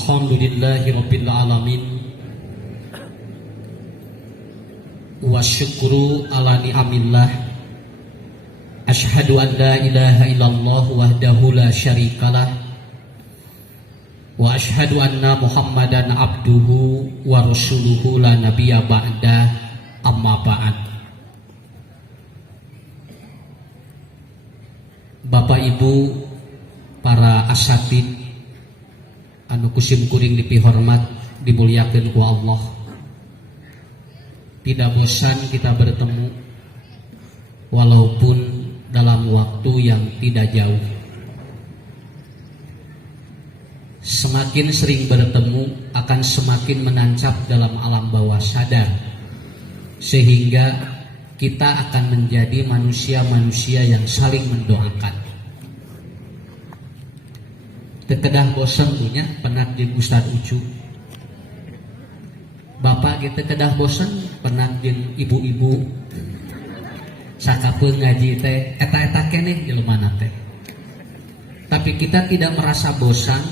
Alhamdulillahirabbil alamin. Wa syukru ala ni'amillah. Asyhadu an la ilaha illallah wahdahu la syarikalah. Wa asyhadu anna Muhammadan abduhu wa rasuluhu la nabiyya ba'da, amma ba'd. Bapak Ibu para asatid anu kusim kuring dipihormat dimuliakeun ku Allah. Tidak bosan kita bertemu walaupun dalam waktu yang tidak jauh. Semakin sering bertemu akan semakin menancap dalam alam bawah sadar, sehingga kita akan menjadi manusia-manusia yang saling mendoakan. Tekedah bosan punya penak di Ustaz Ucu. Bapak kita kedah bosan pernah jeung ibu-ibu sakapeung ngaji teh eta-eta keneh jelema teh. Tapi kita tidak merasa bosan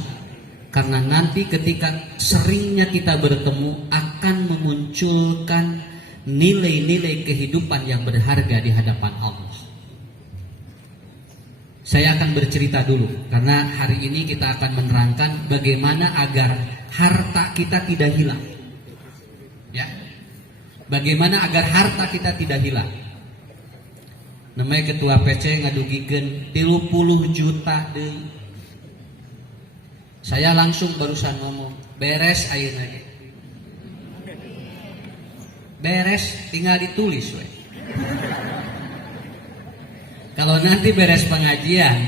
karena nanti ketika seringnya kita bertemu akan memunculkan nilai-nilai kehidupan yang berharga di hadapan Allah. Saya akan bercerita dulu karena hari ini kita akan menerangkan bagaimana agar harta kita tidak hilang. Ya, bagaimana agar harta kita tidak hilang? Namanya ketua PC ngadugikeun 30 juta deh. Saya langsung barusan ngomong, beres ayeuna ge. Beres, tinggal ditulis we. Kalau nanti beres pengajian,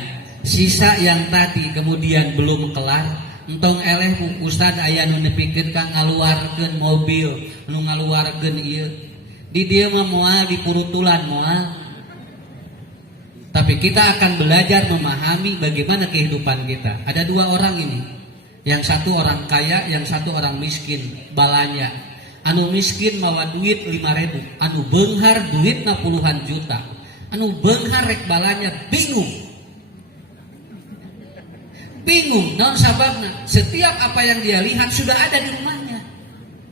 sisa yang tadi kemudian belum kelar, entong eleh Ustad aya nu nepikeun kang ngaluarkeun mobil, nu ngaluarkeun ieu. Di dieu mah moal dipurutulan moal. Tapi kita akan belajar memahami bagaimana kehidupan kita. Ada dua orang ini. Yang satu orang kaya, yang satu orang miskin, balanya. Anu miskin mawa duit 5.000, anu beunghar duitna puluhan juta. Anu beunghar rek balanya bingung. Bingung, naon sababna? Setiap apa yang dia lihat sudah ada di rumahnya.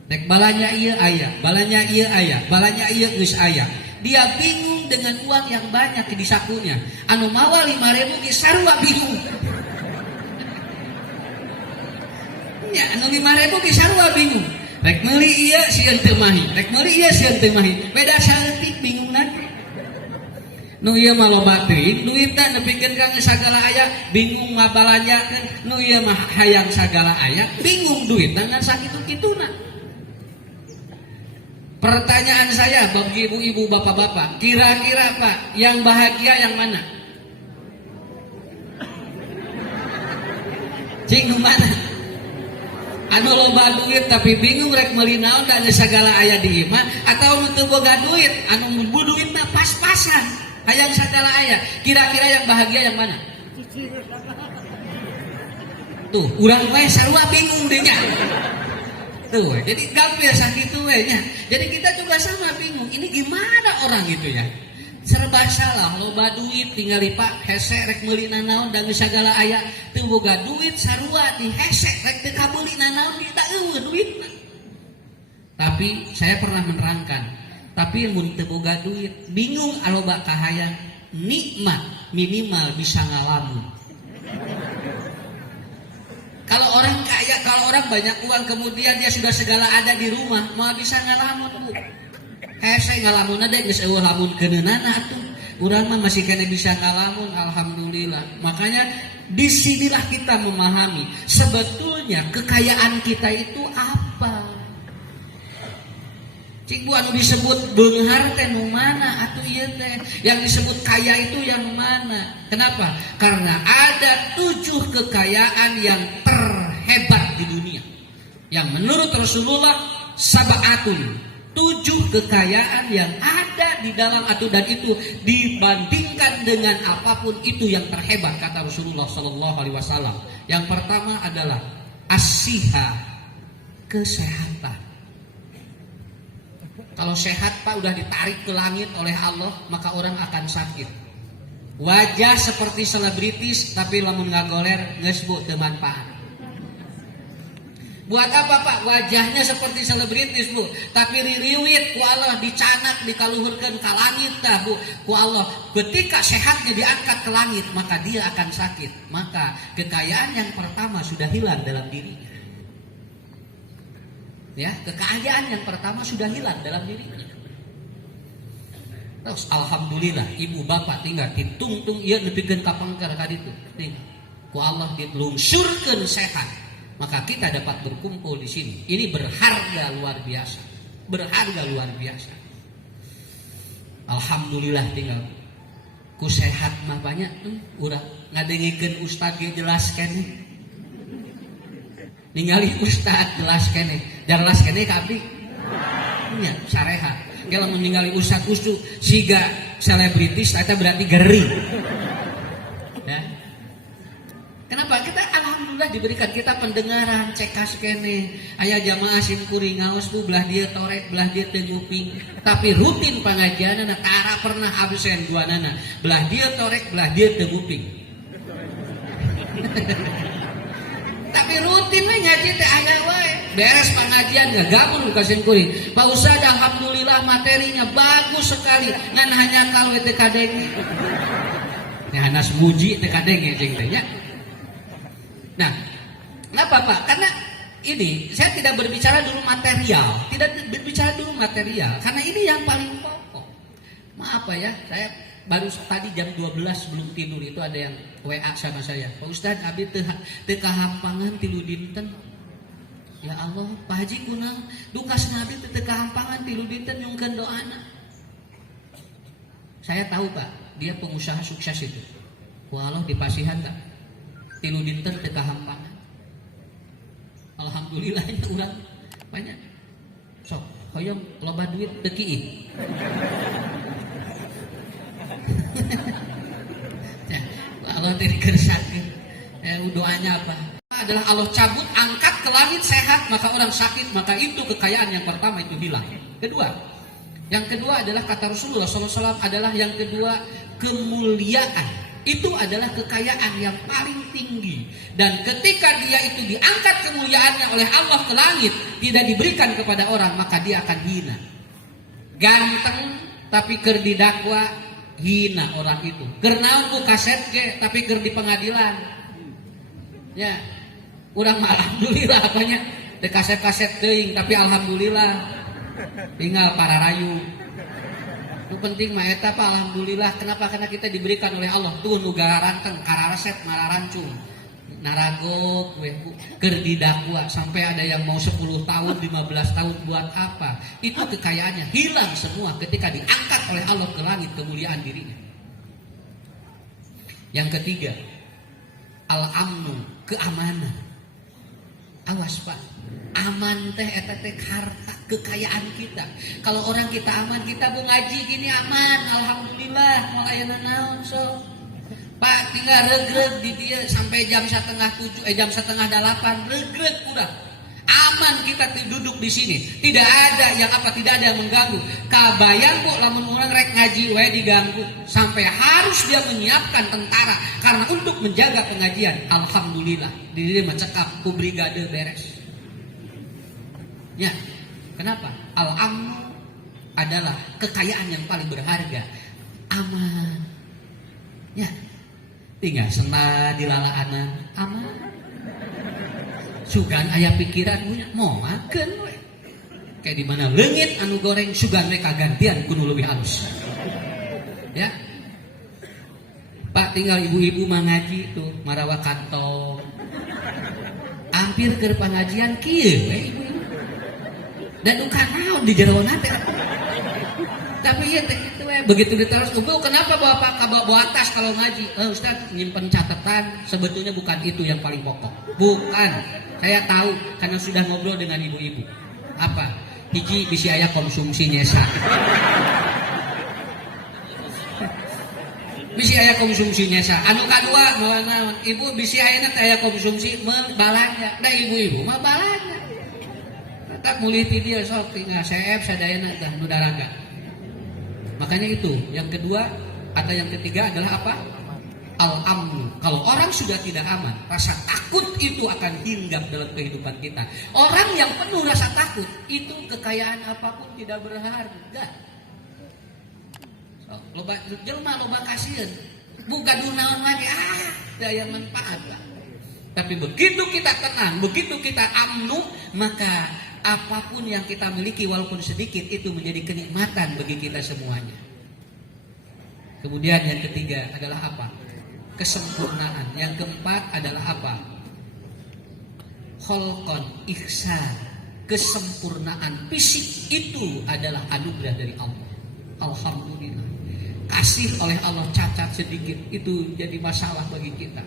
Rek balanya ieu aya, balanya ieu aya, balanya ieu geus aya. Dia bingung dengan uang yang banyak di sakunya. Anu mawa 5.000 ge sarua bingung. Nya anu 5.000 ge sarua bingung. Rek meuli ieu sieun teu mahi, rek meuli ieu sieun teu mahi. Beda saeutik bingung nanti. Nu ieu mah loba teuing duitna nepikeun ka sagala aya, bingung ngabalanjakeun. Nu ieu mah hayang sagala aya, bingung duitna ngan sakitu-kituna. Pertanyaan saya bagi ibu-ibu, bapak-bapak, kira-kira Pak, yang bahagia yang mana? Cing nu mana? Anu loba duit tapi bingung rek meuli naon da sagala aya di imah, atau nu teu boga duit, anu duitna pas-pasan. Hayang sagala aya, kira-kira yang bahagia yang mana? Tuh, urang bae sarua bingung deh nya. Tuh, jadi gampil sakitu we nya. Jadi kita juga sama bingung. Ini gimana orang itu ya? Serba salah, loba duit tinggal Pak hese rek meuli nanaon da geus sagala aya, teu boga duit sarua di hese rek teu kabeuli nanaon di da eueuh duitna. Tapi saya pernah menerangkan, tapi mun teu boga duit, bingung aloba kahayang, nikmat minimal bisa ngalamun. Kalau orang kaya, kalau orang banyak uang kemudian dia sudah segala ada di rumah, mau bisa ngalamun Bu. Hese ngalamun ada geus eueuh lamun keuneunana atuh. Urang mah masih kena bisa ngalamun, alhamdulillah. Makanya disinilah kita memahami sebetulnya kekayaan kita itu apa. Cik Bu anu disebut beunghar teh nu mana atuh ieu teh? Yang disebut kaya itu yang mana? Kenapa? Karena ada 7 kekayaan yang terhebat di dunia. Yang menurut Rasulullah sab'atun, 7 kekayaan yang ada di dalam dan itu dibandingkan dengan apapun itu yang terhebat kata Rasulullah Sallallahu Alaihi Wasallam. Yang pertama adalah as-siha, kesehatan. Kalau sehat Pak udah ditarik ke langit oleh Allah, maka orang akan sakit. Wajah seperti selebritis tapi lamun ngagoler geus bu teu manfaat. Buat apa Pak? Wajahnya seperti selebritis Bu, tapi ririwit ku Allah dicanak dikaluhurkeun ka langit dah Bu. Ku Allah ketika sehatnya diangkat ke langit, maka dia akan sakit. Maka kekayaan yang pertama sudah hilang dalam dirinya. Ya, kekayaan yang pertama sudah hilang dalam dirinya. Terus alhamdulillah ibu bapak tinggal ditungtung ieu nepikeun ka pangker ka ditu. Ku Allah dilungsurkeun sehat. Maka kita dapat berkumpul di sini. Ini berharga luar biasa. Berharga luar biasa. Alhamdulillah tinggal ku sehat mah banyak urang ngadengikeun ustaz ge jelaskeun. Ningali ustaz jelaskeun. Jelas kene ka abdi. Nya sarehat. Kalau ningali ustaz usu siga selebritis eta berarti geri. Ya. Kenapa? Kita alhamdulillah diberikan kita pendengaran, cekas kene. Aya jamaah sim kuring ngaos bu belah dia torek, belah dia teu nguping. Tapi rutin pangajianna tara pernah absen duanana. Belah dia torek, belah dia teu nguping. Tapi rutin we ngaji teh aya wae. Beres pengajian gabung ka sim kuring. Pak Ustaz alhamdulillah materinya bagus sekali. Ngan hanya kalau teh kadenge. Ya hanas muji teh kadenge jeung teh nya. Nah, kenapa Pak? Karena ini saya tidak berbicara dulu material, tidak berbicara dulu material, karena ini yang paling pokok. Maaf Pak ya, saya baru tadi jam 12 sebelum tidur itu ada yang WA sama saya. Pak Ustadz, abdi teu kahampangan tilu dinten. Ya Allah, Pak Haji kunaon? Dukas nabi teu kahampangan tilu dinten nyungkeun doana. Saya tahu Pak, dia pengusaha sukses itu. Walau di Pasihan tak. Tilu dinten teu kahampangan. Alhamdulillahnya urang banyak. Sok, hoyong loba duit teu kieu. Ya, Allah teh dikersatkeun. Doanya apa? Adalah Allah cabut angkat ke langit sehat, maka orang sakit, maka itu kekayaan yang pertama itu hilang. Yang kedua adalah kata Rasulullah SAW adalah yang kedua kemuliaan. Itu adalah kekayaan yang paling tinggi. Dan ketika dia itu diangkat kemuliaannya oleh Allah ke langit, tidak diberikan kepada orang, maka dia akan hina. Ganteng tapi keur didakwa hina orang itu. Keur naon ku kaset ge tapi keur di pengadilan. Ya. Urang mah alhamdulillah apanya teu kaset-kaset teuing tapi alhamdulillah tinggal para rayu. Itu penting mah eta Pak alhamdulillah. Kenapa? Karena kita diberikan oleh Allah tuh nu garanteng kararesep mararancung naragok we keur didakwa sampai ada yang mau 10 tahun 15 tahun buat apa? Itu kekayaannya hilang semua ketika diangkat oleh Allah ke langit kemuliaan dirinya. Yang ketiga al-amnu, keamanan. Awas Pak, aman teh eta teh harta kekayaan kita. Kalau orang kita aman, kita mau ngaji gini aman, alhamdulillah. Mau ayeuna naon so. Pak tinggal regreg di dia sampai jam 7:30 jam 7:30 regreg udah. Aman kita duduk di sini. Tidak ada yang tidak ada yang mengganggu. Kabayang kok lamun urang rek ngaji wae diganggu sampai harus dia menyiapkan tentara karena untuk menjaga pengajian. Alhamdulillah. Di dia mencekap ku brigade beres. Ya. Kenapa? Al-amnu adalah kekayaan yang paling berharga. Aman. Ya. Tinggal senah dilalaanan aman. Sugan aya pikiran punya mau makan we. Kayak di mana leungit anu goreng sugan we kagantian kudu leuwih halus. Ya. Pak tinggal ibu-ibu mangaji tuh marawa kantong. Hampir ke pengajian kieu we ibu-ibu. Dan ukan naon di jeroana teh. Tapi ieu teh kitu we begitu diterus ibu kenapa bawa tas kalau ngaji? Ustaz nyimpen catatan sebetulnya bukan itu yang paling pokok. Bukan. Saya tahu karena sudah ngobrol dengan ibu-ibu. Apa? Hiji bisi aya konsumsi nyesa. Bisi aya konsumsi nyesa. Anu kadua naon? Ibu bisi aya teh aya konsumsi balanja. Da ibu-ibu mah balanja. Tetap mulih ti dieu sok tinggal CF sadayana dah nu daraga. Makanya itu, yang kedua atau yang ketiga adalah apa? Al-amnu. Kalau orang sudah tidak aman, rasa takut itu akan hinggap dalam kehidupan kita. Orang yang penuh rasa takut, itu kekayaan apapun tidak berharga. So, loba jelema loba kasihan. Buka dunaon lagi, daya manfaat lah. Tapi begitu kita tenang, begitu kita amnu, maka apapun yang kita miliki walaupun sedikit itu menjadi kenikmatan bagi kita semuanya. Kemudian yang ketiga adalah apa? Kesempurnaan. Yang keempat adalah apa? Kholqon, ihsan. Kesempurnaan fisik itu adalah anugerah dari Allah. Alhamdulillah. Kasih oleh Allah cacat sedikit itu jadi masalah bagi kita.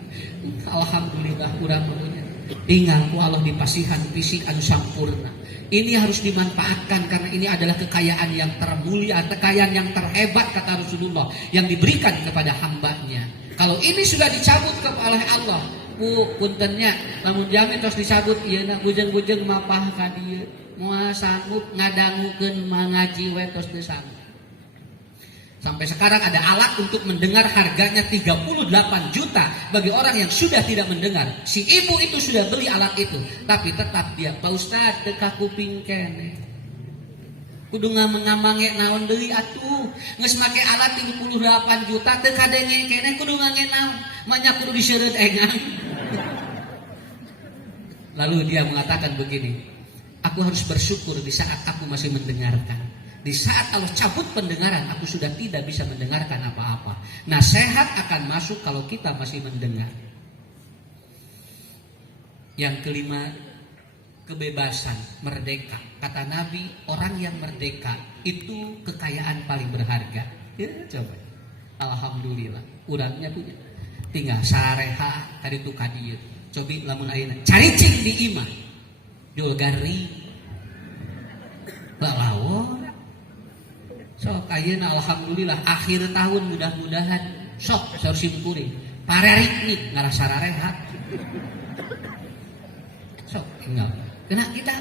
Alhamdulillah kurang punya. Tinggal ku Allah dipasihan fisik anu sampurna. Ini harus dimanfaatkan karena ini adalah kekayaan yang termulia, kekayaan yang terhebat kata Rasulullah yang diberikan kepada hambanya. Kalau ini sudah dicabut oleh Allah, puntennya, namun jamin terus dicabut, iya nak bujeng-bujeng mapah ka dieu, moal sanggup ngadangukeun mangaji we tos teu sanggup. Sampai sekarang ada alat untuk mendengar harganya 38 juta bagi orang yang sudah tidak mendengar. Si ibu itu sudah beli alat itu, tapi tetap dia, Pak Ustaz, teu kuping keneh. Kudu ngamange naon deui atuh. Geus make alat 38 juta teu kadenge keneh kudu ngange naon. Manya kudu diseureut engang. Lalu dia mengatakan begini, aku harus bersyukur di saat aku masih mendengarkan. Di saat Allah cabut pendengaran, aku sudah tidak bisa mendengarkan apa-apa. Nasihat akan masuk kalau kita masih mendengar. Yang kelima, kebebasan, merdeka. Kata Nabi, orang yang merdeka itu kekayaan paling berharga. Ya, coba. Alhamdulillah, urangnya punya. Tinggal sareha kaditu kadieu. Cobi lamun ayeuna caricing di imah. Jul gari. Balawon. Sok ayeuna alhamdulillah akhir tahun mudah-mudahan sok saur simkuring. Parerik nih ngarasa rehat. Sok tinggal. Karena kita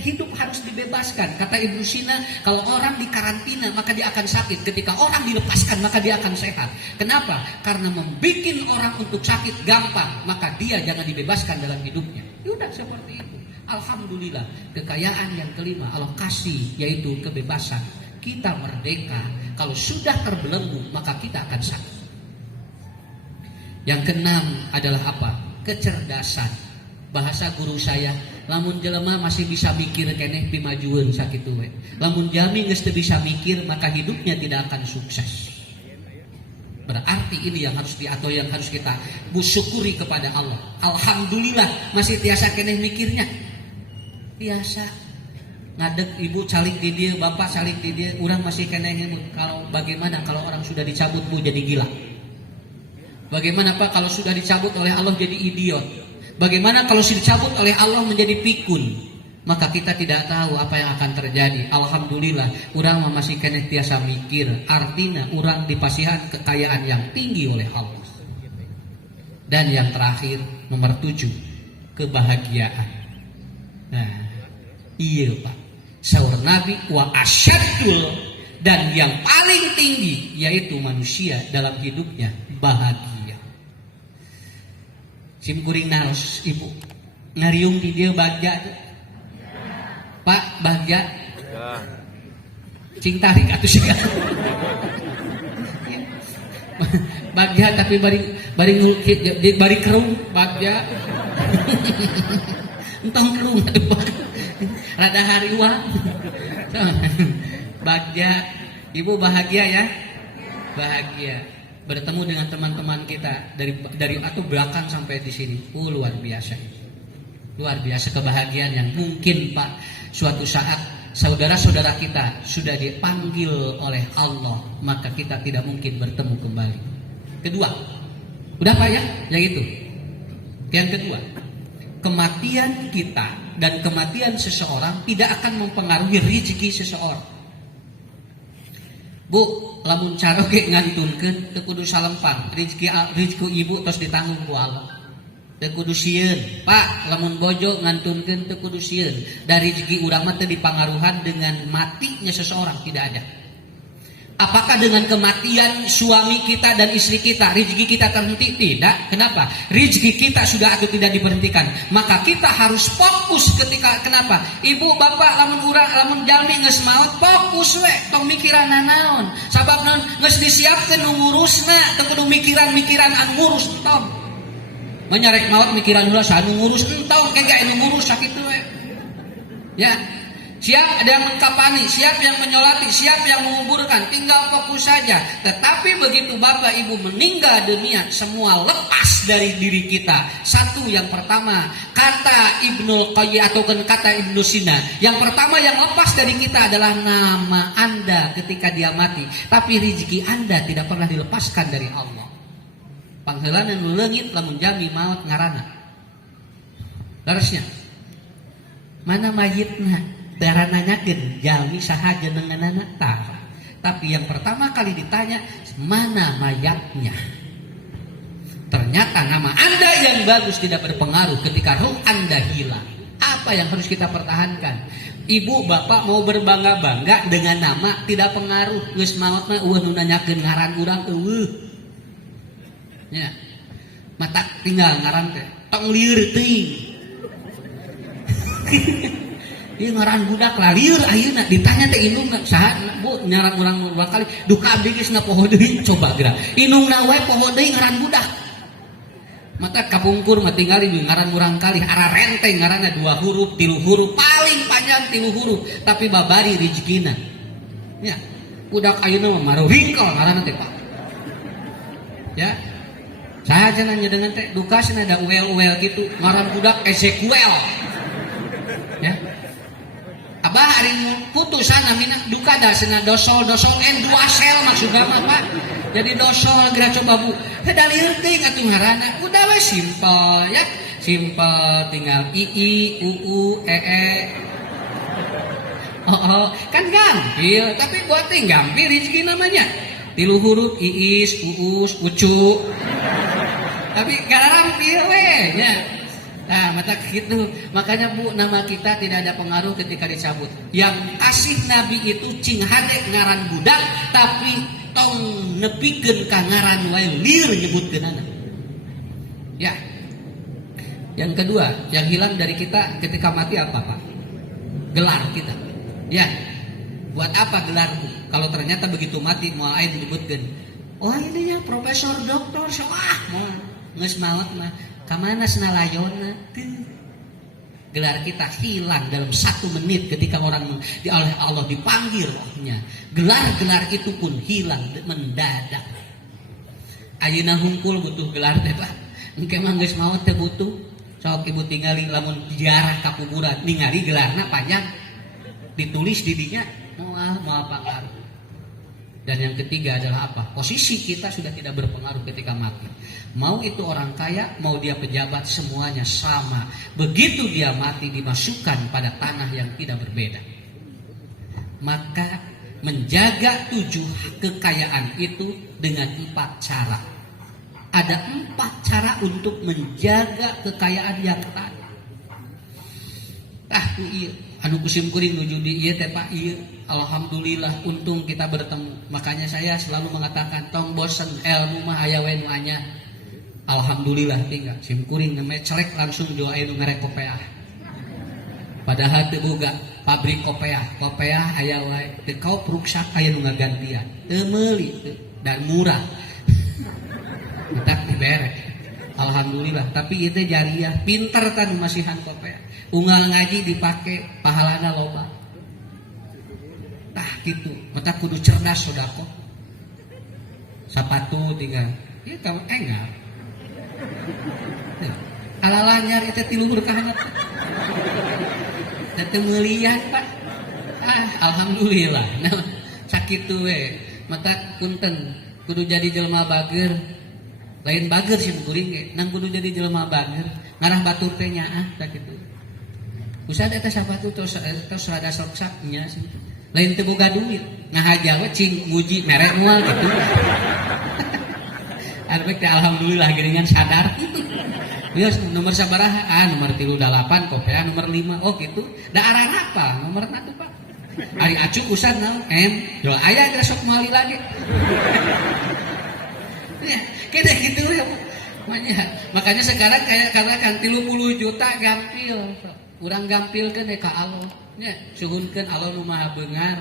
hidup harus dibebaskan. Kata Ibnu Sina, kalau orang dikarantina maka dia akan sakit. Ketika orang dilepaskan maka dia akan sehat. Kenapa? Karena membikin orang untuk sakit gampang, maka dia jangan dibebaskan dalam hidupnya. Sudah seperti itu. Alhamdulillah, kekayaan yang kelima Allah kasih yaitu kebebasan. Kita merdeka. Kalau sudah terbelenggu maka kita akan sakit. Yang keenam adalah apa? Kecerdasan. Bahasa guru saya, lamun jelema masih bisa mikir keneh pimajueun sakitu we. Lamun jami geus teu bisa mikir maka hidupnya tidak akan sukses. Berarti ini yang harus atau yang harus kita bersyukuri kepada Allah. Alhamdulillah masih tiasa keneh mikirnya. Biasa. Ngadeg ibu calik di dia, bapak calik di dia, urang masih keneh ngemut. Kalau bagaimana kalau orang sudah dicabut bu jadi gila? Bagaimana Pak kalau sudah dicabut oleh Allah jadi idiot? Bagaimana kalau dicabut oleh Allah menjadi pikun? Maka kita tidak tahu apa yang akan terjadi. Alhamdulillah, urang masih kena tiasa mikir. Artinya, urang dipasihan kekayaan yang tinggi oleh Allah. Dan yang terakhir, nomor 7, kebahagiaan. Nah, iya Pak. Saur Nabi, wa asyadul, dan yang paling tinggi, yaitu manusia dalam hidupnya, bahagia. Sim kuring naros ibu ngariung di dia bagja Pak bagja cing tarik atuh sih bagja tapi bari ngulkit bari kerung bagja entong kerung rada hariwa bagja ibu bahagia ya bahagia bertemu dengan teman-teman kita dari atau belakang sampai di sini. Luar biasa. Luar biasa kebahagiaan yang mungkin Pak suatu saat saudara-saudara kita sudah dipanggil oleh Allah, maka kita tidak mungkin bertemu kembali. Kedua. Udah Pak ya? Yang itu. Yang kedua. Kematian kita dan kematian seseorang tidak akan mempengaruhi rezeki seseorang. Bu, lamun caroge ngantunkeun teu kudu salempang, rezeki ibu tos ditanggung ku Allah. Teu kudu sieun. Pak, lamun bojo ngantunkeun teu kudu sieun. Dari rezeki urang mah teu dipangaruhan dengan matinya seseorang, tidak ada. Apakah dengan kematian suami kita dan istri kita rezeki kita terhenti? Tidak. Kenapa? Rezeki kita sudah atau tidak diberhentikan. Maka kita harus fokus ketika kenapa? Ibu bapak lamun jalmi geus maot fokus we tong mikiran naon. Sabab naon geus disiapkeun nu ngurusna, teu kudu mikiran-mikiran anu ngurus entong. Menyarek maot mikiran ulah anu ngurus entong kengga anu ngurus sakitu we. Ya. Siap ada yang mengkapani, siap yang menyolati, siap yang menguburkan, tinggal fokus saja. Tetapi begitu Bapak Ibu meninggal dunia, semua lepas dari diri kita. Satu yang pertama, kata Ibnul Qayyim atau kata Ibnu Sina, yang pertama yang lepas dari kita adalah nama Anda ketika dia mati. Tapi rezeki Anda tidak pernah dilepaskan dari Allah. Pangheulanan nu leungit lamun jami maot ngaranna. Terusnya, mana mayitna? Darah nanyakin jalmi sahaja dengan anak tah. Tapi yang pertama kali ditanya, mana mayatnya? Ternyata nama Anda yang bagus tidak berpengaruh ketika ruh Anda hilang. Apa yang harus kita pertahankan? Ibu bapak mau berbangga-bangga dengan nama tidak pengaruh. Geus maot mah eueuh nu nanyakeun ngaran urang eueuh. Ya. Mata tinggal ngaran teh. Tong lieur teuing. Dia ngaran budak lah lieur ayeuna ditanya teh indungna saha Bu nyaran urang kali duka abdi geus poho deui coba geura indungna wae poho deui ngaran budak mata kapungkur mah tinggali di ngaran urang kali ara renteng ngaranna 2 huruf 3 huruf paling panjang 3 huruf tapi babari rezekina ya budak ayeuna mah maruringkel ngaranna teh Pak ya saha cenah nyedengan teh duka cenah ada uel-uel gitu ngaran budak Ezekiel ya Abah hari putusan namina duka dah sena dosol N2 sel maksudnya mah Pak. Jadi dosol geura coba Bu. Heda lieur teuing atuh ngaranna. Udah we simpel ya. Simpel tinggal II, UU, EE. Oh, kan gampil, tapi buat teh gampil rezeki namanya. 3 huruf Iis, Uus, Ucu. Tapi garampil we nya. Nah, mata gitu. Makanya Bu, nama kita tidak ada pengaruh ketika dicabut. Yang kasih Nabi itu cing hade ngaran budak, tapi tong nepikeun ka ngaran wae lieur nyebutkeunana. Ya. Yang kedua, yang hilang dari kita ketika mati apa, Pak? Gelar kita. Ya. Buat apa gelar Bu? Kalau ternyata begitu mati moal aya disebutkeun. Oh, ini ya profesor doktor sawah moal geus maot mah. Kamana senalayona gelar kita hilang dalam 1 menit ketika orang oleh Allah dipanggil rohnya. Gelar-gelar itu pun hilang mendadak. Ayeuna hungkul butuh gelar teh Pak. Engke mah geus maot teh butuh. Sok ibu tinggali lamun ziarah ka kuburan ningali gelarna panjang. Ditulis di dinya moal pangaruh. Dan yang ketiga adalah apa? Posisi kita sudah tidak berpengaruh ketika mati. Mau itu orang kaya, mau dia pejabat, semuanya sama. Begitu dia mati dimasukkan pada tanah yang tidak berbeda. Maka menjaga 7 kekayaan itu dengan 4 cara. Ada 4 cara untuk menjaga kekayaan yang tadi. Iya, anu kusim kuring nuju di ieu teh Pak ieu. Alhamdulillah untung kita bertemu. Makanya saya selalu mengatakan tong bosen ilmu mah aya we nu anyar. Alhamdulillah tinggal sim kuring namanya celek langsung doain nu ngarek kopiah. Padahal teu boga pabrik kopiah. Kopiah aya wae teu kaup ruksak aya nu ngagantian. Teu meuli dan murah. Kita dibere. Alhamdulillah, tapi itu jariah, pinter kan masihan kopiah. Unggal ngaji dipake pahalana loba. Tah gitu, mata kudu cerdas sodako. Sapatu tinggal, ieu kamu enggak. Alalah nyari teh 3 berkahna. Teu meulieun Pak. Alhamdulillah. Nah, sakitu we. Mata punten kudu jadi jelema bager. Lain bager sih kuring ge, nang kudu jadi jelema bager. Ngarah batur teh nyaah tah kitu. Usah eta sapatu tos rada sok-saknya sih. Lain teu boga duit, ngahaja we cing muji merek moal gitu. Arbek teh alhamdulillah geuningan sadar. Geus nomor sabaraha? Nomor 38 kopiah nomor 5. Oh gitu. Da arana apa? Nomor 1 Pak. Ari acu usan naon jual aya geus sok mali lagi. Ya, kita gitu ya. Makanya sekarang kayak katakan 30 juta gampil. Urang gampilkeun ka Allah. Nya suhunkeun Allah nu Maha Beungar.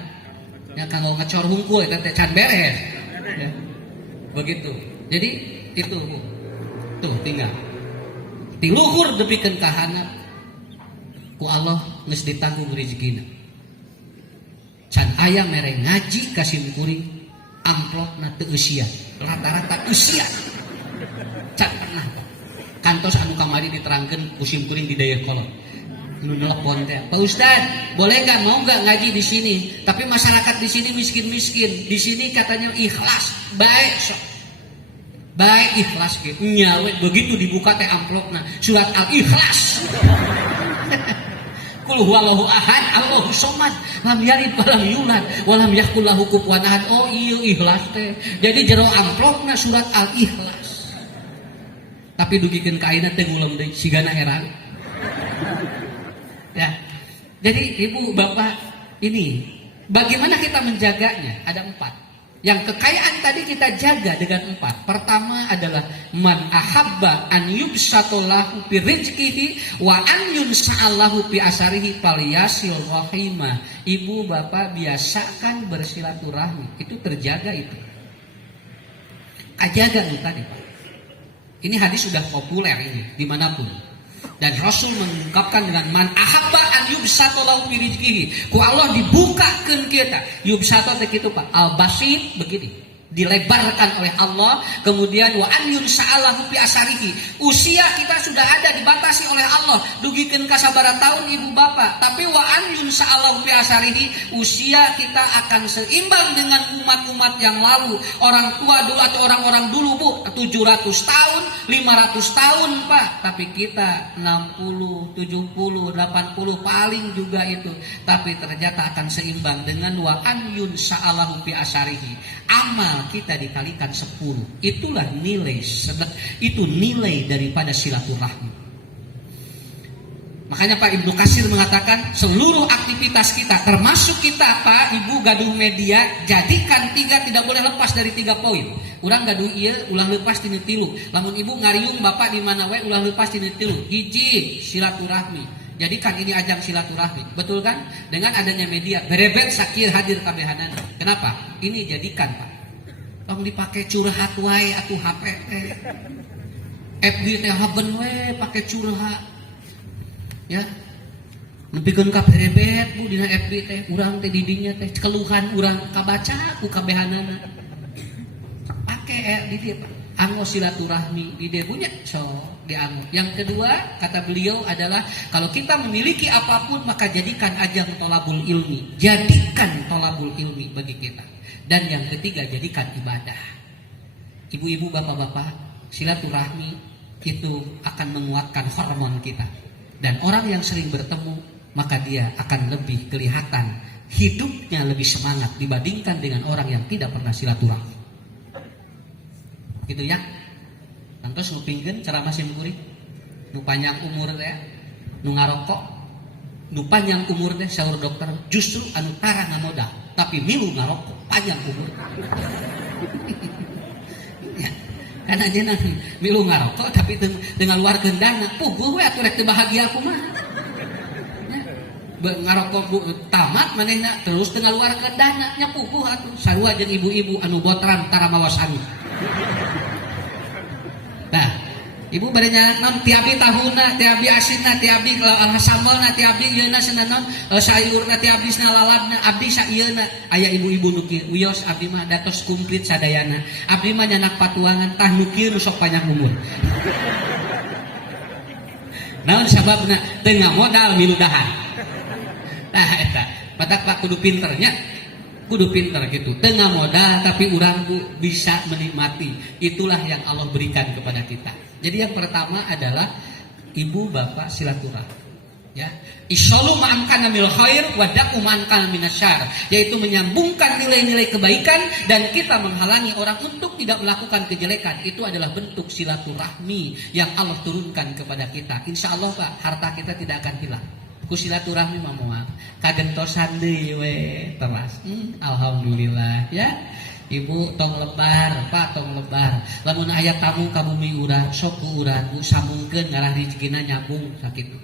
Nya kanggo ngecor hungkul eta teh can beres. Ya. Begitu. Jadi itu Bu. Tuh tinggal. Tiluhur depikeun ka handap. Ku Allah geus ditanggung rezekina. Can aya mere ngaji ka simkuring amplopna teu eusia. Rata-rata eusia. Can pernah kantos anu kamari diterangkeun ku simkuring di daya kolot. Nu nelpon teh, Pak Ustad, boleh nggak mau nggak ngaji di sini? Tapi masyarakat di sini miskin-miskin. Di sini katanya ikhlas, baik sok. Baik ikhlas gitu. Nyawe begitu dibuka teh amplopna surat Al-Ikhlas. Qul huwallahu ahad, Allahus samad, lam yalid walam yulad, walam yakul lahu kufuwan ahad. Oh iya ikhlas teh. Jadi jero amplopna surat Al-Ikhlas. Tapi dugikeun ka ayeuna teh ngulem deui sigana heran. Ya. Jadi Ibu Bapak ini bagaimana kita menjaganya? Ada 4. Yang kekayaan tadi kita jaga dengan 4. Pertama adalah man ahabba an yubsatallahu fi rizqihi wa an yunsa'allahu fi asarihi falyasil rahimah. Ibu Bapak biasakan bersilaturahmi. Itu terjaga itu. Kajaga nih tadi Pak. Ini hadis sudah populer ini dimanapun. Dan Rasul mengungkapkan dengan man ahabba an yubsatallahu fi rizqihi. Ku Allah dibukakeun kita. Yubsata teh kitu Pak. Al-basit begini. Dilebarkan oleh Allah, kemudian wa an yunsa'allahu fi asarihi. Usia kita sudah ada dibatasi oleh Allah. Dugikeun ka sabaraha tahun Ibu Bapak, tapi wa an yunsa'allahu fi asarihi, usia kita akan seimbang dengan umat-umat yang lalu. Orang tua dulu atau orang-orang dulu Bu, 700 tahun, 500 tahun Pak, tapi kita 60, 70, 80 paling juga itu. Tapi ternyata akan seimbang dengan wa an yunsa'allahu fi asarihi. Amal kita dikalikan 10. Itulah nilai, itu nilai daripada silaturahmi. Makanya Pak Ibnu Katsir mengatakan seluruh aktivitas kita, termasuk kita Pak Ibu gaduh media, jadikan 3, tidak boleh lepas dari 3 poin. Urang gaduh ieu ulah lepas tina 3. Lamun Ibu ngariung Bapak di mana we ulah lepas tina 3. Hiji, silaturahmi. Jadikan ini ajang silaturahmi, betul kan? Dengan adanya media, berebet sakir hadir kabehanana. Kenapa? Ini jadikan Pak. Tong dipakai curhat wae atuh HP teh. FB teh haben we pake curhat. Ya. Nepikeun ka berebet Bu dina FB teh, urang teh di dinya teh keluhan urang kabaca ku kabehanana. Pake di dieu Pak. Anggo silaturahmi di dia punya so dianggo. Yang kedua kata beliau adalah kalau kita memiliki apapun maka jadikan ajang tolabul ilmi, jadikan tolabul ilmi bagi kita. Dan yang ketiga jadikan ibadah. Ibu-ibu bapak-bapak, silaturahmi itu akan menguatkan hormon kita. Dan orang yang sering bertemu maka dia akan lebih kelihatan hidupnya lebih semangat dibandingkan dengan orang yang tidak pernah silaturahmi. Gitu ya. Tantos nu pingkeun ceramah simkuring. Nu panjang umur teh, nu ngarokok, nu panjang umur teh saur dokter justru anu tara ngamodal, tapi milu ngarokok panjang umur. Ya. Karena jenang milu ngarokok tapi dengan luar dana, puguh we atuh rek teu bahagia kumaha. Ngarokok tamat manehna terus tengah luar dana nya puguh atuh sarua jeung ibu-ibu anu botran tara mawas anu. Nah, Ibu bari nyanak tiabi tahuna, tiabi asinna, tiabi sambalna, tiabi ieuna senanon sayurna, tiabi lalabna, abdi saieuna. Aya ibu-ibu nu kieu, wios abdi mah datos kumplit sadayana. Abdi mah nyanak patuangan tah nu kieu nu sok panjang umur. Naon sababna? Teu ngamodal milu dahar. Nah eta, batak Pak kudu pinternya. Kudu pinter gitu, tengah modal tapi urang bisa menikmati. Itulah yang Allah berikan kepada kita. Jadi yang pertama adalah ibu bapak silaturahmi. Ya, isyalu ma'amkana mil khair wa da'u ma'amkana minasyar, yaitu menyambungkan nilai-nilai kebaikan dan kita menghalangi orang untuk tidak melakukan kejelekan. Itu adalah bentuk silaturahmi yang Allah turunkan kepada kita. Insya Allah Pak, harta kita tidak akan hilang. ku silaturahmi mah moal kagentosan deui we teras. Alhamdulillah ya. Ibu tong lebar, Pak tong lebar. Lamun aya tamu ka bumi urang, sok ku urang Bu sambungkeun ngarah rezekina nyambung sakitu.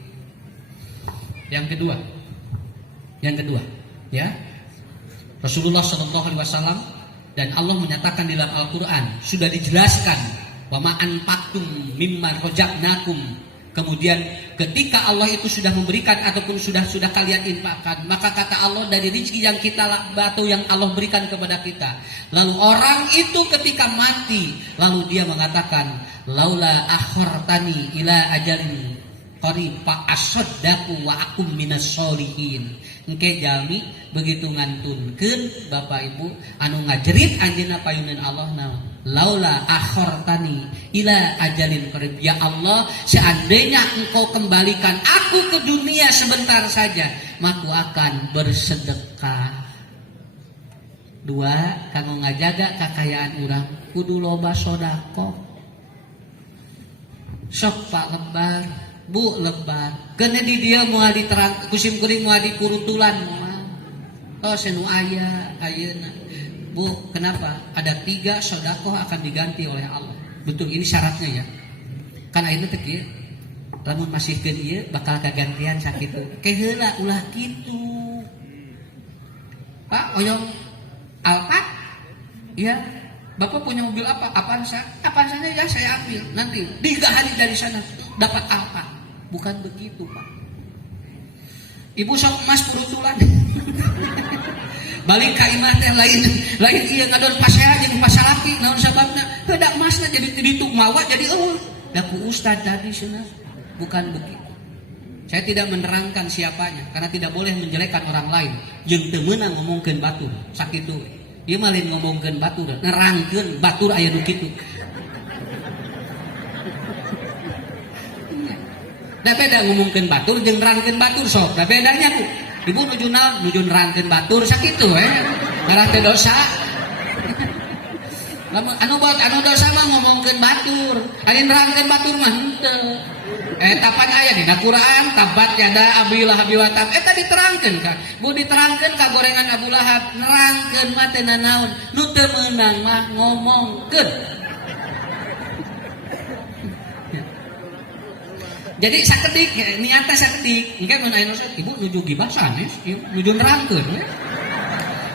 Yang kedua, ya. Rasulullah sallallahu alaihi wasallam dan Allah menyatakan di dalam Al-Qur'an sudah dijelaskan wa ma anfaqtum mimma razaqnakum. Kemudian ketika Allah itu sudah memberikan ataupun sudah kalian infakkan, maka kata Allah dari rezeki yang kita atau yang Allah berikan kepada kita. Lalu orang itu ketika mati, lalu dia mengatakan, laula akhartani ila ajalin qarib fa asaddaqu wa akum minas sholihin. Engke jalmi begitu ngantunkeun Bapak Ibu anu ngajerit anjeunna payunan Allah naon. Laula akhartani ila ajalin qarib, ya Allah seandainya engkau kembalikan aku ke dunia sebentar saja maka aku akan bersedekah. Dua, kanggo ngajaga kakayaan urang kudu loba sodako. Sok Pak lebar, Bu lebar, kena di dia mau diterang kusim kuring mau dikurutulan moal. Oh senu aya ayeuna. Bu, kenapa? Ada 3 sodakoh akan diganti oleh Allah. Betul, ini syaratnya ya. Kan ayeuna teh kieu. Lamun masihkeun ieu bakal kagantian sakitu. Keheula ulah kitu. Pak, oyong Alphard? Iya. Bapak punya mobil apa? Avanza. Avanza ya saya ambil. Nanti 3 hari dari sana dapat Alphard. Bukan begitu, Pak. Ibu sok emas purutulan. Balik ka imah teh lain ieu ngadon pasea jeung pasalaki naon sababna heuda emasna jadi dituk mawa jadi da ku ustad tadi cenah bukan begitu. Saya tidak menerangkan siapanya karena tidak boleh menjelekkan orang lain jeung teu meunang ngomongkeun batur sakitu. Ieu mah lain ngomongkeun batur nerangkeun batur aya nu kitu. Da beda ngomongkeun batur jeung nerangkeun batur sok da bedanya ku. Ibu nuju nerangkeun batur sakitu ngaran teh dosa. Lamun anu dosa mah ngomongkeun batur, ari nerangkeun batur mah henteu. Tapan aya dina Quran tabat yada Abi Lahab wa tab eta diterangkeun kan. Bu diterangkeun ka gorengan Abu Lahab, nerangkeun mah teh nanaon, nu teu meunang mah ngomongkeun. Jadi sakedik niatna sakedik, engke mun aya nu ibu nuju gibah sanes, nuju nerangkeun we.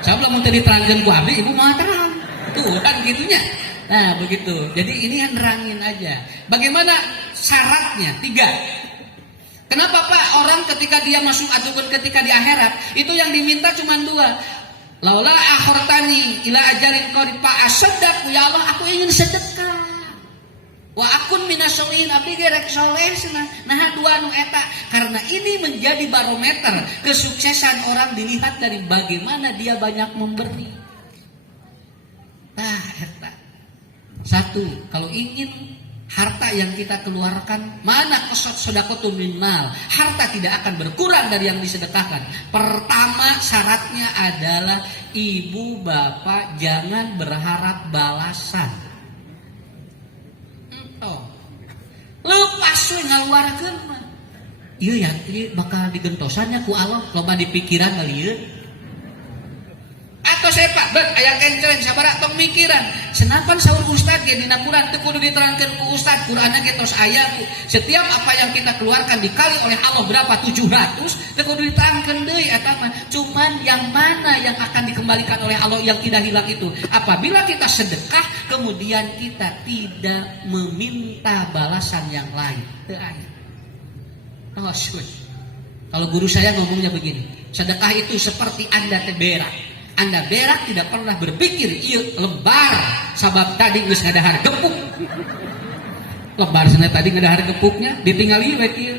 Sabab mun teu diterangkeun ku abdi ibu mah terang. Tuh kan gitunya. Nah, begitu. Jadi ini yang nerangin aja. Bagaimana syaratnya? 3. Kenapa Pak orang ketika dia masuk ataupun ketika di akhirat itu yang diminta cuma 2. Laula akhartani ila ajalin qarib fa asaddaqu, ya Allah aku ingin sedekah. Wa akun minasolihin abdi gerek soleh cenah. Nah 2 nu eta karena ini menjadi barometer kesuksesan orang dilihat dari bagaimana dia banyak memberi. Nah eta 1, kalau ingin harta yang kita keluarkan mana kesot sedekah min mal, harta tidak akan berkurang dari yang disedekahkan. Pertama syaratnya adalah ibu bapak jangan berharap balasan. Lepas we ngaluarkeun mah. Ieu ya, ieu bakal digentosannya ku Allah loba dipikiran kali ieu. Atau saya Pak, bet aya kencereng sabaraha tong mikiran. Senapan saur ustad ge dina Quran teu kudu diterangkeun ku ustad, Qur'anna ge tos aya. Setiap apa yang kita keluarkan dikali oleh Allah berapa 700, teu kudu diterangkeun deui eta mah. Cuman yang mana yang akan dikembalikan oleh Allah yang tidak hilang itu? Apabila kita sedekah kemudian kita tidak meminta balasan yang lain. Teu aya. Oh, kalau guru saya ngomongnya begini, sedekah itu seperti Anda teh berak. Anda berak tidak pernah berpikir ieu lebar sabab tadi geus ngadahar gepuk. Lebar cenah tadi ngadahar gepuknya ditinggali we kieu.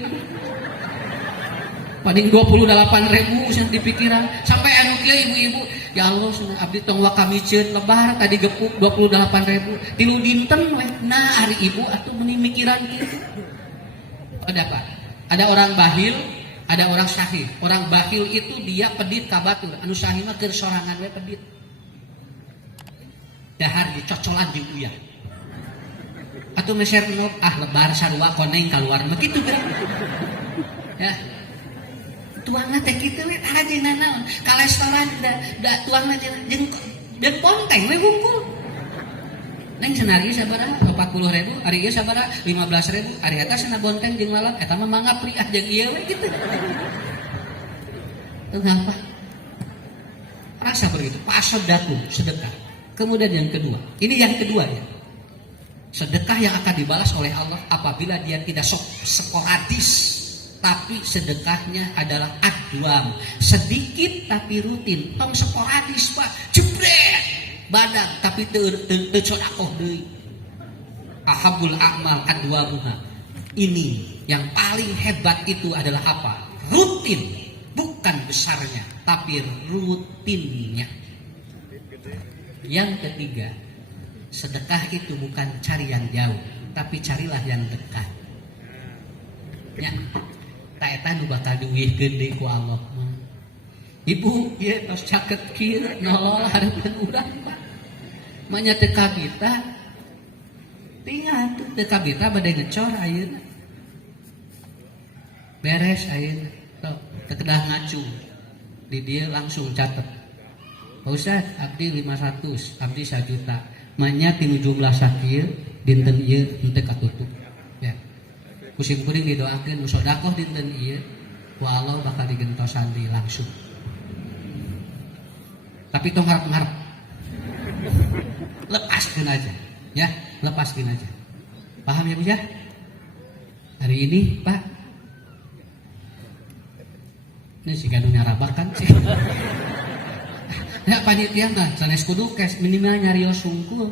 Paling 28.000 cenah dipikiran sampai anu kieu ibu-ibu, ya Allah cenah abdi tong wakamicieun lebar tadi gepuk 28.000 tilu dinten we. Nah ari ibu atuh meni mikiran kieu. Ada apa? Ada orang bahil, ada orang syahid. Orang bakhil itu dia pedit ka batur, anu syahid mah keur sorangan we pedit. Dahar dicocolan jeung uyah. Atuh meser lebar sarua koneng keluar mah kitu kan. Ya. tuangna teh kitu we ajeuna naon ka restoran da tuangna jeung ponteng we hungkul. Neng senari sabaraha 40.000, ari ieu sabaraha 15.000, ari eta cenah bonteng jeung lalat eta mah mangga priah jeung ieu we kitu. Teu ngapa? Rasa begitu, pasodaku sedekah. Kemudian yang kedua, ini yang kedua ya. Sedekah yang akan dibalas oleh Allah apabila dia tidak sporadis, tapi sedekahnya adalah adwam, sedikit tapi rutin. Tong sporadis Pak, jebret badan tapi teu sodakoh deui. Ahabul a'mal adwamuha. Ini yang paling hebat itu adalah apa? Rutin, bukan besarnya, tapi rutinnya. Yang ketiga, sedekah itu bukan cari yang jauh, tapi carilah yang dekat. Ya, tak eta nu bakal diuihkeun deui ku Allah. Ibu, ieu tos caket kieu nolol hareupeun urang Pak. Manya teu kabita. Tinggal teu kabita bade ngecor ayeuna. Beres ayeuna. Sok teu kedah ngacu. Di dieu langsung catet. Pak Ustaz, abdi 500, abdi 1 juta. Manya tinu jumlah sakieu dinten ieu henteu katutup. Ya. Kusim kuring didoakeun nu sedekah dinten ieu, ku Allah bakal digentosan di langsung. Tapi tong harap-harap. Lepaskeun aja, ya, lepaskeun aja. Paham ya Bu ya? Hari ini, Pak. Ini si gaduh nyarabakan sih. Ya panitia mah sanes kudu kes minimal nyarios sungkul.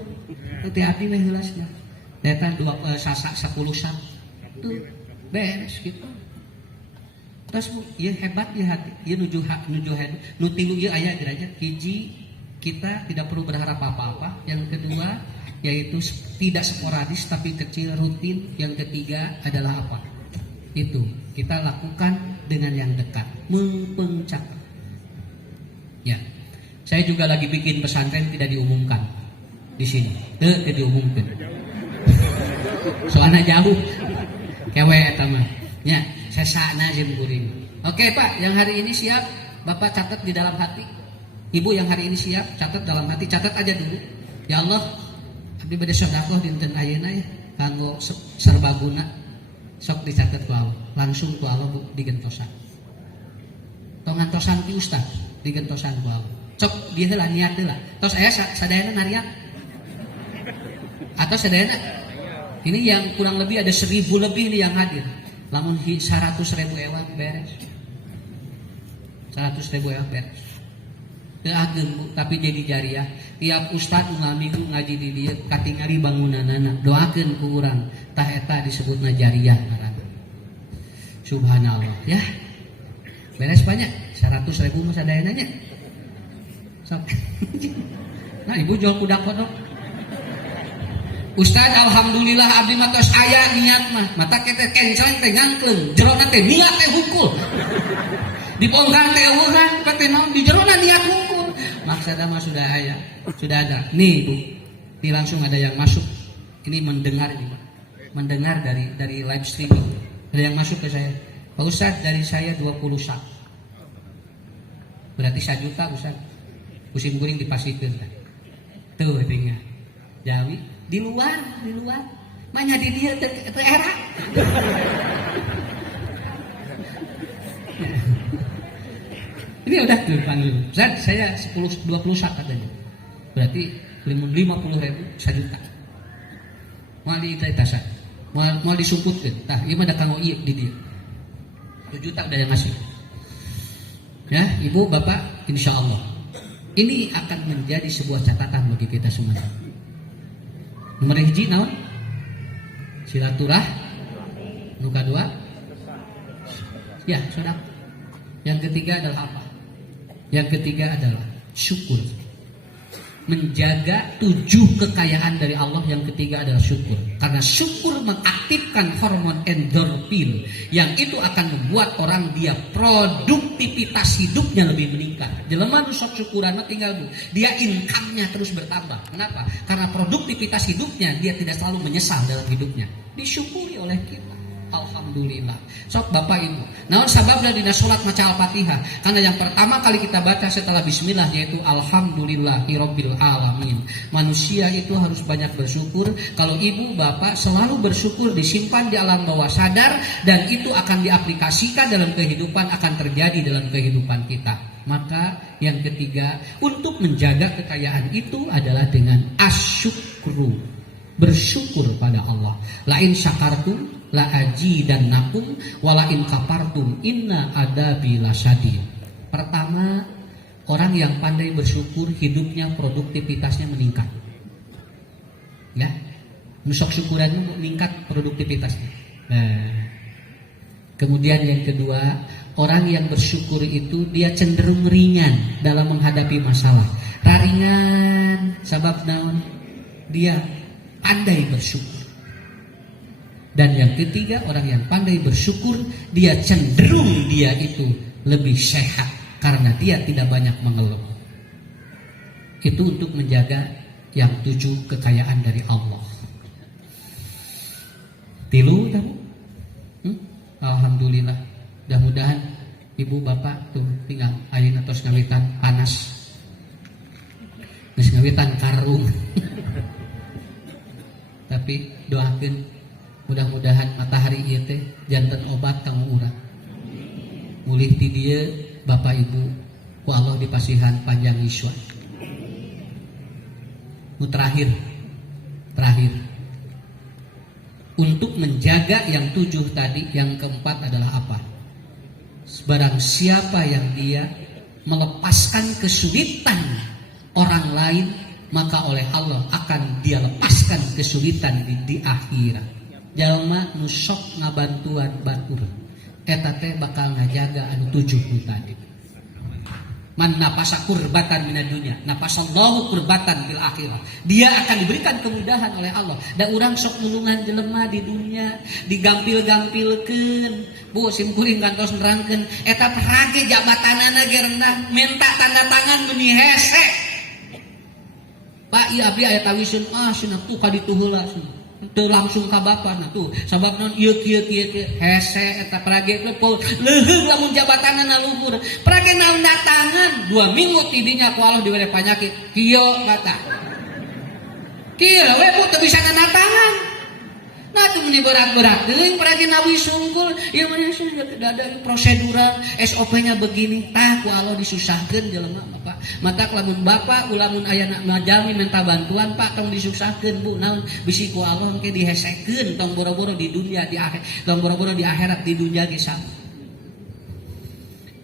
Hati-hati we heulasna. Eta 10 sak. Tuh beres gitu. Terus ieu hebat ya hati. Ieu nuju hebat. Nu tilu ieu aya derajat hiji kita tidak perlu berharap apa-apa. Yang kedua yaitu tidak sporadis tapi kecil rutin. Yang ketiga adalah apa? Itu kita lakukan dengan yang dekat, mempencak. Ya. Saya juga lagi bikin pesantren tidak diumumkan di sini. Tidak diumumkan. Soalnya jauh. Kewe eta mah. Ya, sesana jeung kuring. Oke, Pak, yang hari ini siap Bapak catat di dalam hati. Ibu yang hari ini siap catat dalam hati, catat aja dulu. Ya Allah, abdi bade sedekah dinten ayeuna ya kanggo serbaguna. Sok dicatat ku Allah. Langsung ku Allah digentosan. Tong ngantosan ti Ustaz, digentosan ku Allah. Cok dia lah niat lah. Tos aya sadayana nariat. Atau sadayana. Ini yang kurang lebih ada 1000 lebih nih yang hadir. Lamun 100.000 ewak beres. 100.000 ewak beres. Teu agem tapi jadi jariah. Tiap ustad minggu ngaji di dieu katingali bangunanana. Doakeun ku urang. Tah eta disebutna jariah ngaranna. Subhanallah ya. Beres banyak 100.000 mah sadayana nya. Sok. Nah ibu jual kuda kodok. Ustaz alhamdulillah abdi mah tos aya niat mah. Mata kita kenceleng teh ngangkeun, jerona teh niat teh hungkul. Dibongkar teh urang teh naon di jerona niat hungkul. Maksudna mah sudah aya, sudah ada. Nih Bu, ini langsung ada yang masuk. Ini mendengar ini Pak. Mendengar dari live streaming. Ada yang masuk ke saya. Pak Ustaz dari saya 20 sak. Berarti 1 juta Ustaz. Kusim kuring dipasikeun teh. Tuh tinggal. Jawi di luar. Manya di dia teu era. Ini udah dipanggil. Zat saya 10 20 sak katanya. Berarti 50.000 1 juta. Moal diitaitasan. Moal disumputkeun. Tah ieu mah da kanggo ieu di dieu. 1 juta udah yang ngasih. Ya, Ibu, Bapak, insyaallah. Ini akan menjadi sebuah catatan bagi kita semua. Nomor hiji naon? Silaturahmi. Nu kadua? Ya, sedekah. Yang ketiga adalah apa? Yang ketiga adalah syukur. Menjaga 7 kekayaan dari Allah. Yang ketiga adalah syukur. Karena syukur mengaktifkan hormon endorfin yang itu akan membuat orang dia produktivitas hidupnya lebih meningkat. Jelema nu sok syukuran tinggal dia income-nya terus bertambah. Kenapa? Karena produktivitas hidupnya dia tidak selalu menyesal dalam hidupnya. Disyukuri oleh kita. Alhamdulillah. alhamdulillah. Sok Bapak Ibu, naon sababna dina salat maca Al-Fatihah? Karena yang pertama kali kita baca setelah bismillah yaitu alhamdulillahirabbil alamin. Manusia itu harus banyak bersyukur. Kalau ibu bapak selalu bersyukur, disimpan di alam bawah sadar, dan itu akan diaplikasikan dalam kehidupan, akan terjadi dalam kehidupan kita. Maka yang ketiga, untuk menjaga kekayaan itu adalah dengan asyukru, bersyukur pada Allah. Lain syakartum la ajidannakum walain kafartum inna adabi lasyadid. Pertama, orang yang pandai bersyukur hidupnya produktivitasnya meningkat. Ya, nusok syukurannya meningkat produktivitasnya. Kemudian yang kedua, orang yang bersyukur itu dia cenderung ringan dalam menghadapi masalah. Raringan, sabab naon? Dia pandai bersyukur. Dan yang ketiga, orang yang pandai bersyukur, dia cenderung dia itu lebih sehat karena dia tidak banyak mengeluh. Itu untuk menjaga yang 7 kekayaan dari Allah. Tilu tahu? Alhamdulillah. Mudah-mudahan ibu bapak tuh tinggal ayeuna tos ngawitan panas. Geus ngawitan karung. Tapi doakeun mudah-mudahan matahari ieu teh janten obat kanggo urang. Mulih ti dieu bapak ibu ku Allah dipasihan panjang iswa. Terakhir untuk menjaga yang 7 tadi, yang keempat adalah apa? Barang siapa yang dia melepaskan kesulitan orang lain, maka oleh Allah akan dia lepaskan kesulitan di akhirat. Jalma nu sok ngabantuan batur, eta teh bakal ngajaga anu 7 tadi. Man napasa kurbatan minad dunya, napasallahu kurbatan bil akhirah. Dia akan diberikan kemudahan oleh Allah. Dan urang sok nulungan jelema di dunia, digampil-gampilkeun. Bu simkuring kantos nerangkeun, eta perage jabatanana ge rendah, minta tanda tangan meni hese. Pak ieu abdi aya tawisun, cenah tuh ka ditu heula. Teu langsung ka bapa nah tuh sabab naon ieu kieu hese eta prage leuheung lamun jabatanna luhur prage naon datangan 2 minggu tidinya ku Allah dibere panyakit kieu kata kieu we ku teu bisa datangan nah tuh meni berat-berat teuing prage nawi sungkul ieu mah ada prosedural SOP-nya begini tah ku Allah disusahkeun jelema Bapak mata lamun Bapak lamun aya majami minta bantuan Pak tong disusahkeun Bu naon bisi ku Allah engke dihesekeun tong boro-boro di dunia di akhirat tong boro-boro di akhirat di dunia ge sama.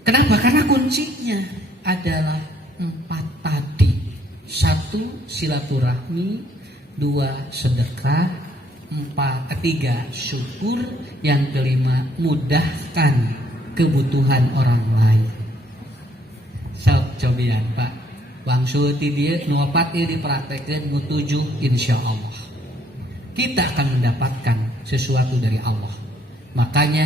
Kenapa? Karena kuncinya adalah 4 tadi. 1 silaturahmi, 2 sedekah, 3 syukur, yang kelima mudahkan kebutuhan orang lain. Sok cobian Pak wangsul ti dieu nu 4 ieu dipraktekeun, nu 7 insyaallah kita akan mendapatkan sesuatu dari Allah. Makanya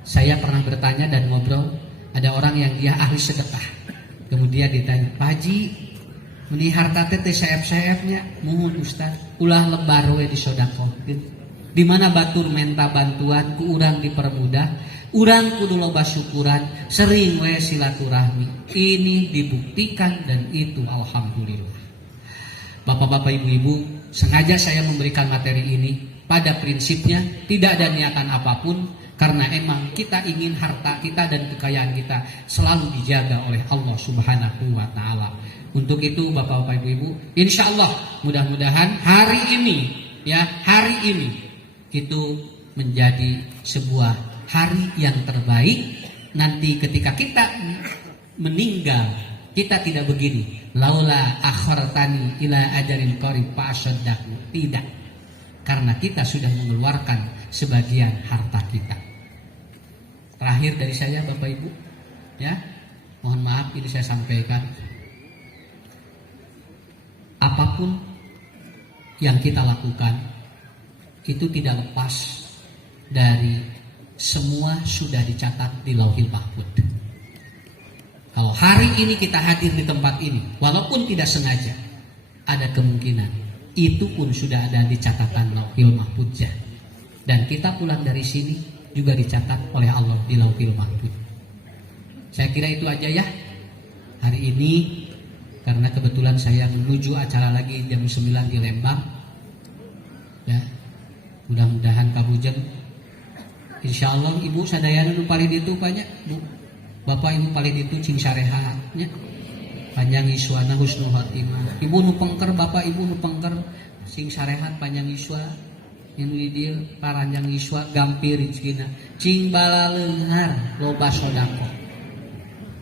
saya pernah bertanya dan ngobrol, ada orang yang dia ahli sedekah. Kemudian ditanya, "Pak Haji, meni harta teh sayap-sayapnya muhun Ustaz, ulah lebar we disodakohkeun. Di mana batur menta bantuan ku urang dipermudah, urang kudu loba syukuran, sering we silaturahmi." Ini dibuktikan dan itu alhamdulillah. Bapak-bapak, ibu-ibu, sengaja saya memberikan materi ini. Pada prinsipnya tidak ada niatan apapun, karena emang kita ingin harta kita dan kekayaan kita selalu dijaga oleh Allah Subhanahu wa Ta'ala. Untuk itu bapak-bapak, ibu-ibu, insya Allah mudah-mudahan hari ini itu menjadi sebuah hari yang terbaik. Nanti ketika kita meninggal, kita tidak begini, laula akhartani ila ajalin qarib fa asaddaqu. Tidak, karena kita sudah mengeluarkan sebagian harta kita. Terakhir dari saya Bapak Ibu, ya, mohon maaf ini saya sampaikan, apapun yang kita lakukan itu tidak lepas dari semua sudah dicatat di Lauhil Mahfuz. Kalau hari ini kita hadir di tempat ini, walaupun tidak sengaja, ada kemungkinan itu pun sudah ada di catatan Lauhil Mahfuz. Dan kita pulang dari sini juga dicatat oleh Allah di Lauhil Mahfuz. Saya kira itu aja ya hari ini, karena kebetulan saya menuju acara lagi jam 9 di Lembang. Ya, mudah-mudahan kabujeng. Insya Allah ibu sadayana nu paling itu banyak bu, bapak ibu paling itu cing sarehatnya, panjang iswana husnul khotimah. Ibu nu pengker, bapak ibu nu pengker sing sarehat panjang iswa. Ini dia paranjang iswa gampir rezekina, cing bala leunghar loba sodako.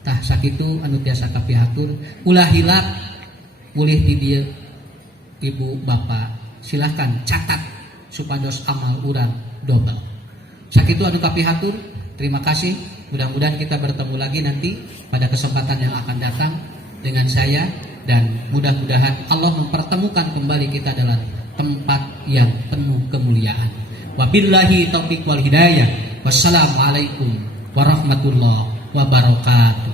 Tah sakitu anu tiasa kapihatur, ulah hilap mulih di dieu ibu bapak, silahkan catat supados amal urang double. Sakitu anu kapihatur, terima kasih. Mudah-mudahan kita bertemu lagi nanti pada kesempatan yang akan datang dengan saya, dan mudah-mudahan Allah mempertemukan kembali kita dalam tempat yang penuh kemuliaan. Wabillahi taufiq wal hidayah. Wassalamualaikum warahmatullahi wabarakatuh.